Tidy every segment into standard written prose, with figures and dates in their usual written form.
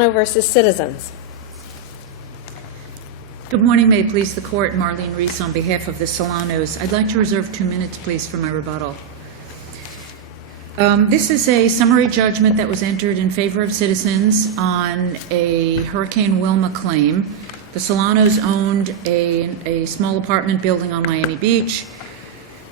Celano versus Citizens. Good morning. May it please the Court. Marlene Reese on behalf of the Celanos. I'd like to reserve 2 minutes, please, for my rebuttal. This is a summary judgment that was entered in favor of Citizens on a Hurricane Wilma claim. The Celanos owned a small apartment building on Miami Beach.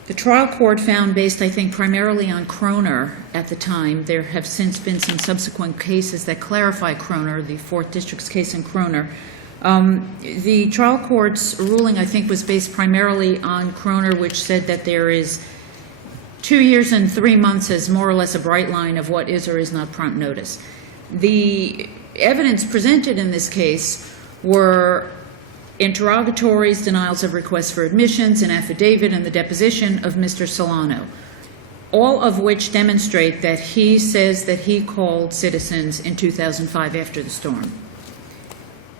The trial court found, based, I think, primarily on Kroner at the time — there have since been some subsequent cases that clarify Kroner, the 4th District's case in Kroner. The trial court's ruling, I think, was based primarily on Kroner, which said that there is 2 years and 3 months as more or less a bright line of what is or is not prompt notice. The evidence presented in this case were interrogatories, denials of requests for admissions, an affidavit, and the deposition of Mr. Celano, all of which demonstrate that he says that he called Citizens in 2005 after the storm.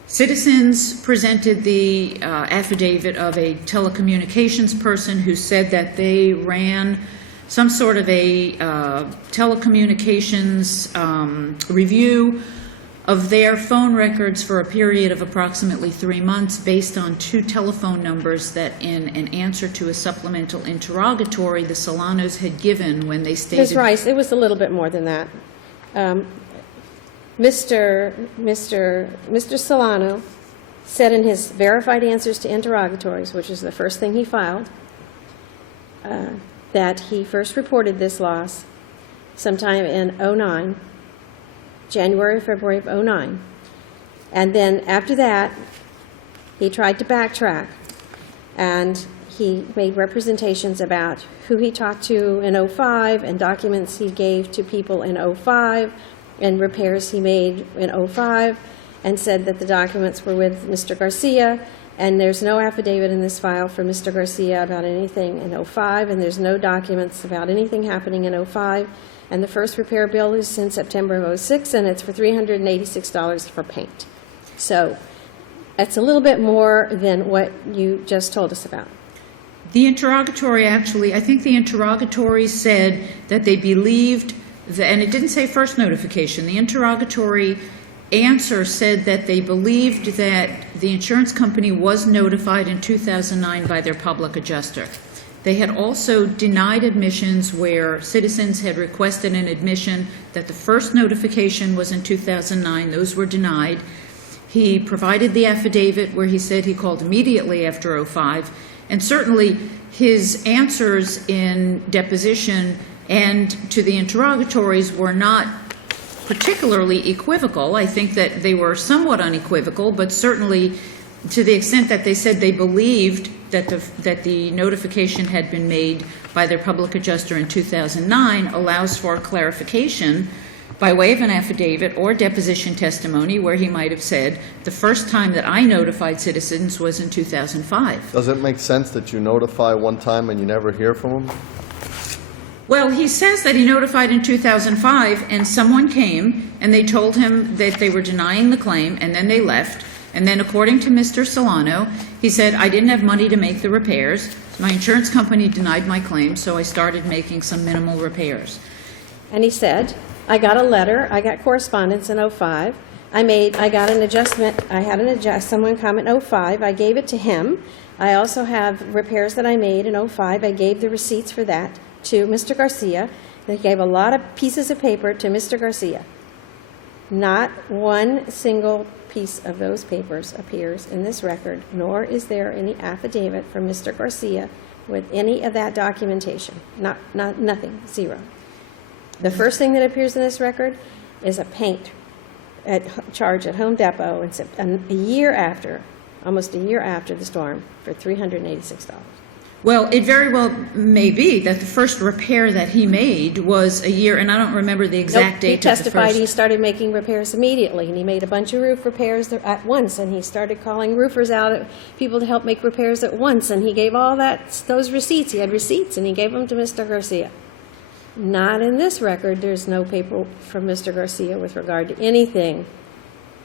Citizens presented the affidavit of a telecommunications person who said that they ran some sort of a telecommunications review of their phone records for a period of approximately 3 months based on 2 telephone numbers that, in an answer to a supplemental interrogatory, the Celanos had given when they stated... Ms. Rice, it was a little bit more than that. Mr. Celano said in his verified answers to interrogatories, which is the first thing he filed, that he first reported this loss sometime in 2009, January, February of 2009. And then after that, he tried to backtrack, and he made representations about who he talked to in 2005 and documents he gave to people in 2005 and repairs he made in 2005, and said that the documents were with Mr. Garcia, and there's no affidavit in this file for Mr. Garcia about anything in 2005, and there's no documents about anything happening in 2005. And the first repair bill is in September of 2006, and it's for $386 for paint. So it's a little bit more than what you just told us about. The interrogatory, actually, I think the interrogatory said that they believed, and it didn't say first notification. The interrogatory answer said that they believed that the insurance company was notified in 2009 by their public adjuster. They had also denied admissions where Citizens had requested an admission that the first notification was in 2009. Those were denied. He provided the affidavit where he said he called immediately after 2005, and certainly his answers in deposition and to the interrogatories were not particularly equivocal. I think that they were somewhat unequivocal, but certainly to the extent that they said they believed that the notification had been made by their public adjuster in 2009 allows for clarification by way of an affidavit or deposition testimony where he might have said, the first time that I notified Citizens was in 2005. Does it make sense that you notify one time and you never hear from them? Well, he says that he notified in 2005, and someone came and they told him that they were denying the claim, and then they left. And then, according to Mr. Celano, he said, I didn't have money to make the repairs. My insurance company denied my claim, so I started making some minimal repairs. And he said, I got a letter, I got correspondence in 2005. I got an adjustment, I had someone come in 2005, I gave it to him. I also have repairs that I made in 2005. I gave the receipts for that to Mr. Garcia. They gave a lot of pieces of paper to Mr. Garcia. Not one single piece of those papers appears in this record, nor is there any affidavit from Mr. Garcia with any of that documentation. Nothing, zero. The first thing that appears in this record is a paint charge at Home Depot a year after, almost a year after the storm, for $386. Well, it very well may be that the first repair that he made was a year, and I don't remember the exact date of the first. He testified he started making repairs immediately, and he made a bunch of roof repairs at once, and he started calling roofers out, people to help make repairs at once, and he gave all those receipts. He had receipts, and he gave them to Mr. Garcia. Not in this record. There's no paper from Mr. Garcia with regard to anything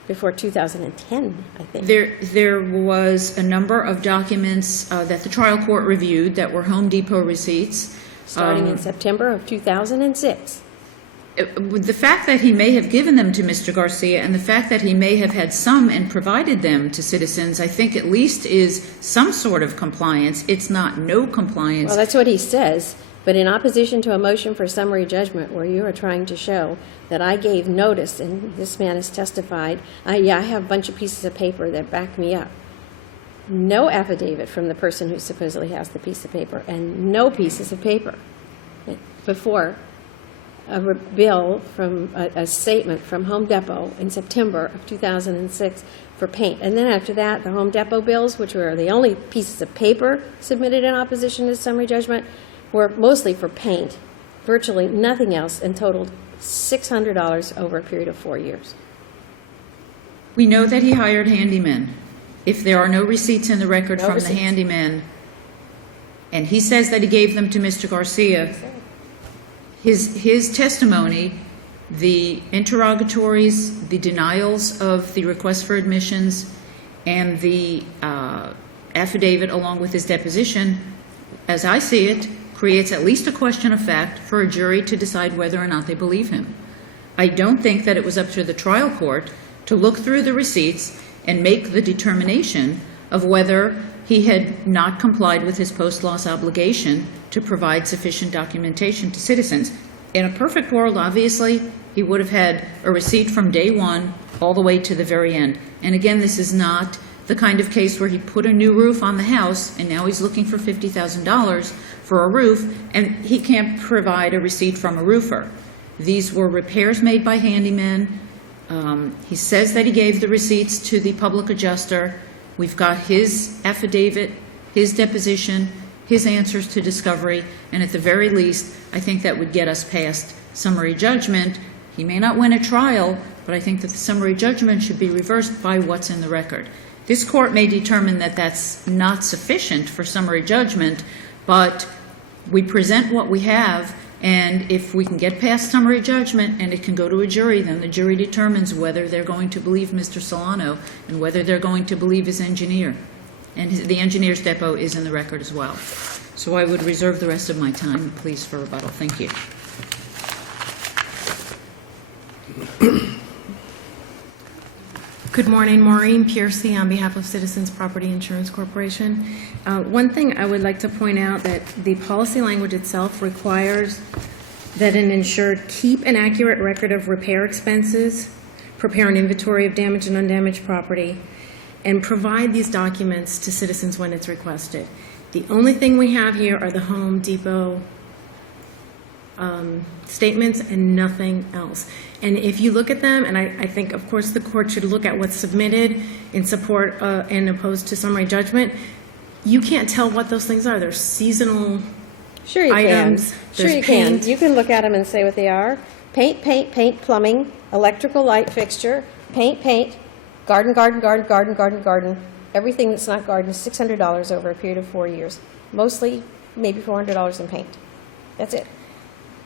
before 2010, I think. There was a number of documents that the trial court reviewed that were Home Depot receipts. Starting in September of 2006. With the fact that he may have given them to Mr. Garcia and the fact that he may have had some and provided them to Citizens, I think at least is some sort of compliance. It's not no compliance. Well, that's what he says, but in opposition to a motion for summary judgment where you are trying to show that I gave notice, and this man has testified, I have a bunch of pieces of paper that back me up. No affidavit from the person who supposedly has the piece of paper, and no pieces of paper before a bill from a statement from Home Depot in September of 2006 for paint. And then after that, the Home Depot bills, which were the only pieces of paper submitted in opposition to summary judgment, were mostly for paint, virtually nothing else, and totaled $600 over a period of 4 years. We know that he hired handymen. If there are no receipts in the record No from receipts. the handyman, and he says that he gave them to Mr. Garcia, his testimony, the interrogatories, the denials of the request for admissions, and the affidavit along with his deposition, as I see it, creates at least a question of fact for a jury to decide whether or not they believe him. I don't think that it was up to the trial court to look through the receipts and make the determination of whether he had not complied with his post-loss obligation to provide sufficient documentation to Citizens. In a perfect world, obviously, he would have had a receipt from day one all the way to the very end. And again, this is not the kind of case where he put a new roof on the house and now he's looking for $50,000 for a roof and he can't provide a receipt from a roofer. These were repairs made by handymen. He says that he gave the receipts to the public adjuster. We've got his affidavit, his deposition, his answers to discovery, and at the very least, I think that would get us past summary judgment. He may not win a trial, but I think that the summary judgment should be reversed by what's in the record. This court may determine that that's not sufficient for summary judgment, but we present what we have, and if we can get past summary judgment and it can go to a jury, then the jury determines whether they're going to believe Mr. Celano and whether they're going to believe his engineer. And the engineer's depot is in the record as well. So I would reserve the rest of my time, please, for rebuttal. Thank you. Good morning, Maureen Piercy on behalf of Citizens Property Insurance Corporation. One thing I would like to point out that the policy language itself requires that an insured keep an accurate record of repair expenses, prepare an inventory of damaged and undamaged property, and provide these documents to Citizens when it's requested. The only thing we have here are the Home Depot statements and nothing else. And if you look at them, and I think, of course, the court should look at what's submitted in support and opposed to summary judgment, you can't tell what those things are. They're seasonal Sure you items. can. Sure There's you can. paint. You can look at them and say what they are. Paint, paint, paint, plumbing, electrical light fixture, paint, paint, garden, garden, garden, garden, garden, garden. Everything that's not garden is $600 over a period of 4 years. Mostly, maybe $400 in paint. That's it.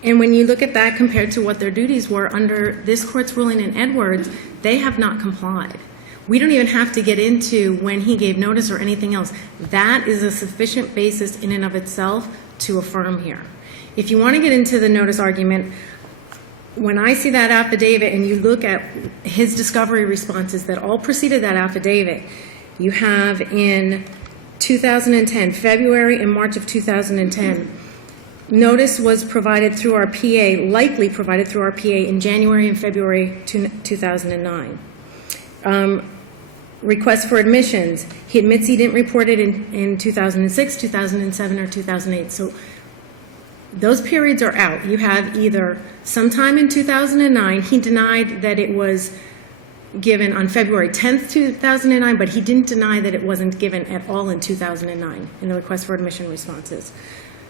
And when you look at that compared to what their duties were under this court's ruling in Edwards, they have not complied. We don't even have to get into when he gave notice or anything else. That is a sufficient basis in and of itself to affirm here. If you want to get into the notice argument, when I see that affidavit and you look at his discovery responses that all preceded that affidavit, you have in 2010, February and March of 2010, notice was provided through our PA, likely provided through our PA in January and February 2009. Request for admissions, he admits he didn't report it in 2006, 2007, or 2008. So those periods are out. You have either sometime in 2009, he denied that it was given on February 10th, 2009, but he didn't deny that it wasn't given at all in 2009 in the request for admission responses.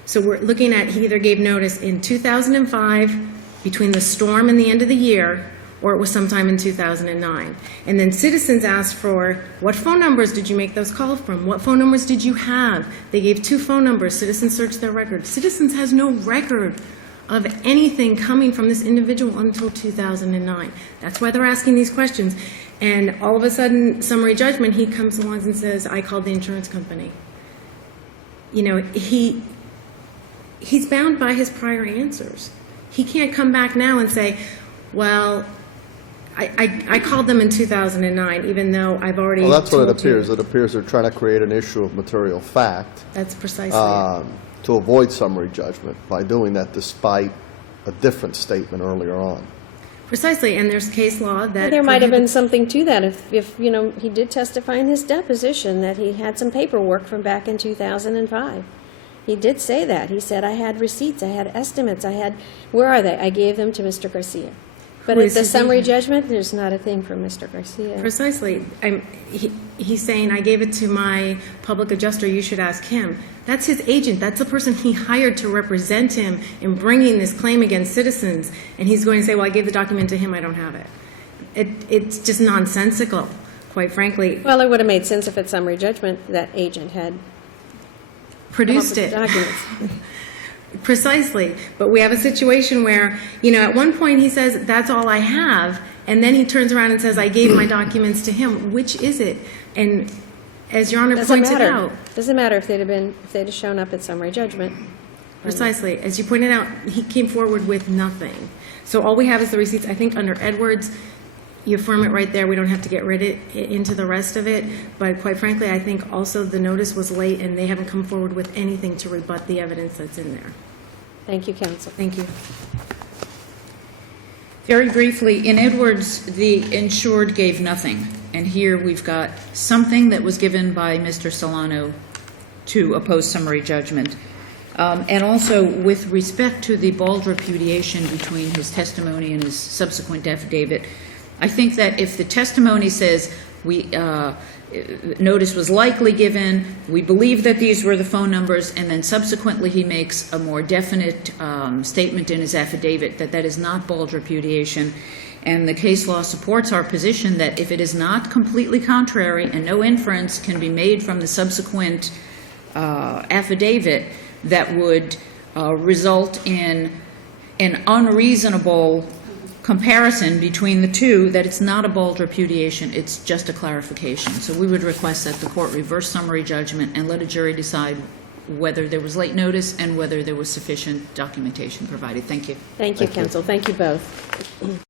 So we're looking at he either gave notice in 2005 between the storm and the end of the year, or it was sometime in 2009. And then Citizens asked for, what phone numbers did you make those calls from? What phone numbers did you have? They gave 2 phone numbers. Citizens searched their records. Citizens has no record of anything coming from this individual until 2009. That's why they're asking these questions. And all of a sudden, summary judgment, he comes along and says, I called the insurance company. You know, he's bound by his prior answers. He can't come back now and say, well, I called them in 2009, even though I've already Well, that's what it told you. appears. It appears they're trying to create an issue of material fact That's precisely it. to avoid summary judgment by doing that despite a different statement earlier on. Precisely, and there's case law that... There might have been prohibits- something to that if, you know, he did testify in his deposition that he had some paperwork from back in 2005. He did say that. He said, I had receipts, I had estimates, where are they? I gave them to Mr. Garcia. But Who at is the his summary agent? judgment, there's not a thing from Mr. Garcia. Precisely. He's saying, I gave it to my public adjuster, you should ask him. That's his agent. That's the person he hired to represent him in bringing this claim against Citizens. And he's going to say, well, I gave the document to him, I don't have it. It's just nonsensical, quite frankly. Well, it would have made sense if at summary judgment that agent had come up Produced with the it. documents. Precisely. But we have a situation where, you know, at one point he says, that's all I have. And then he turns around and says, I gave my documents to him. Which is it? And as Your Honor Doesn't pointed matter. out, Doesn't matter if they'd have shown up at summary judgment. precisely, as you pointed out, he came forward with nothing. So all we have is the receipts. I think under Edwards, you affirm it right there. We don't have to get into the rest of it. But quite frankly, I think also the notice was late and they haven't come forward with anything to rebut the evidence that's in there. Thank you, counsel. Thank you. Very briefly, in Edwards, the insured gave nothing, and here we've got something that was given by Mr. Celano to oppose summary judgment. And also, with respect to the bald repudiation between his testimony and his subsequent affidavit, I think that if the testimony says notice was likely given, we believe that these were the phone numbers, and then subsequently he makes a more definite statement in his affidavit that that is not bald repudiation, and the case law supports our position that if it is not completely contrary and no inference can be made from the subsequent affidavit that would result in an unreasonable comparison between the two, that it's not a bald repudiation, it's just a clarification. So we would request that the court reverse summary judgment and let a jury decide whether there was late notice and whether there was sufficient documentation provided. Thank you. Thank you, counsel. Thank you both.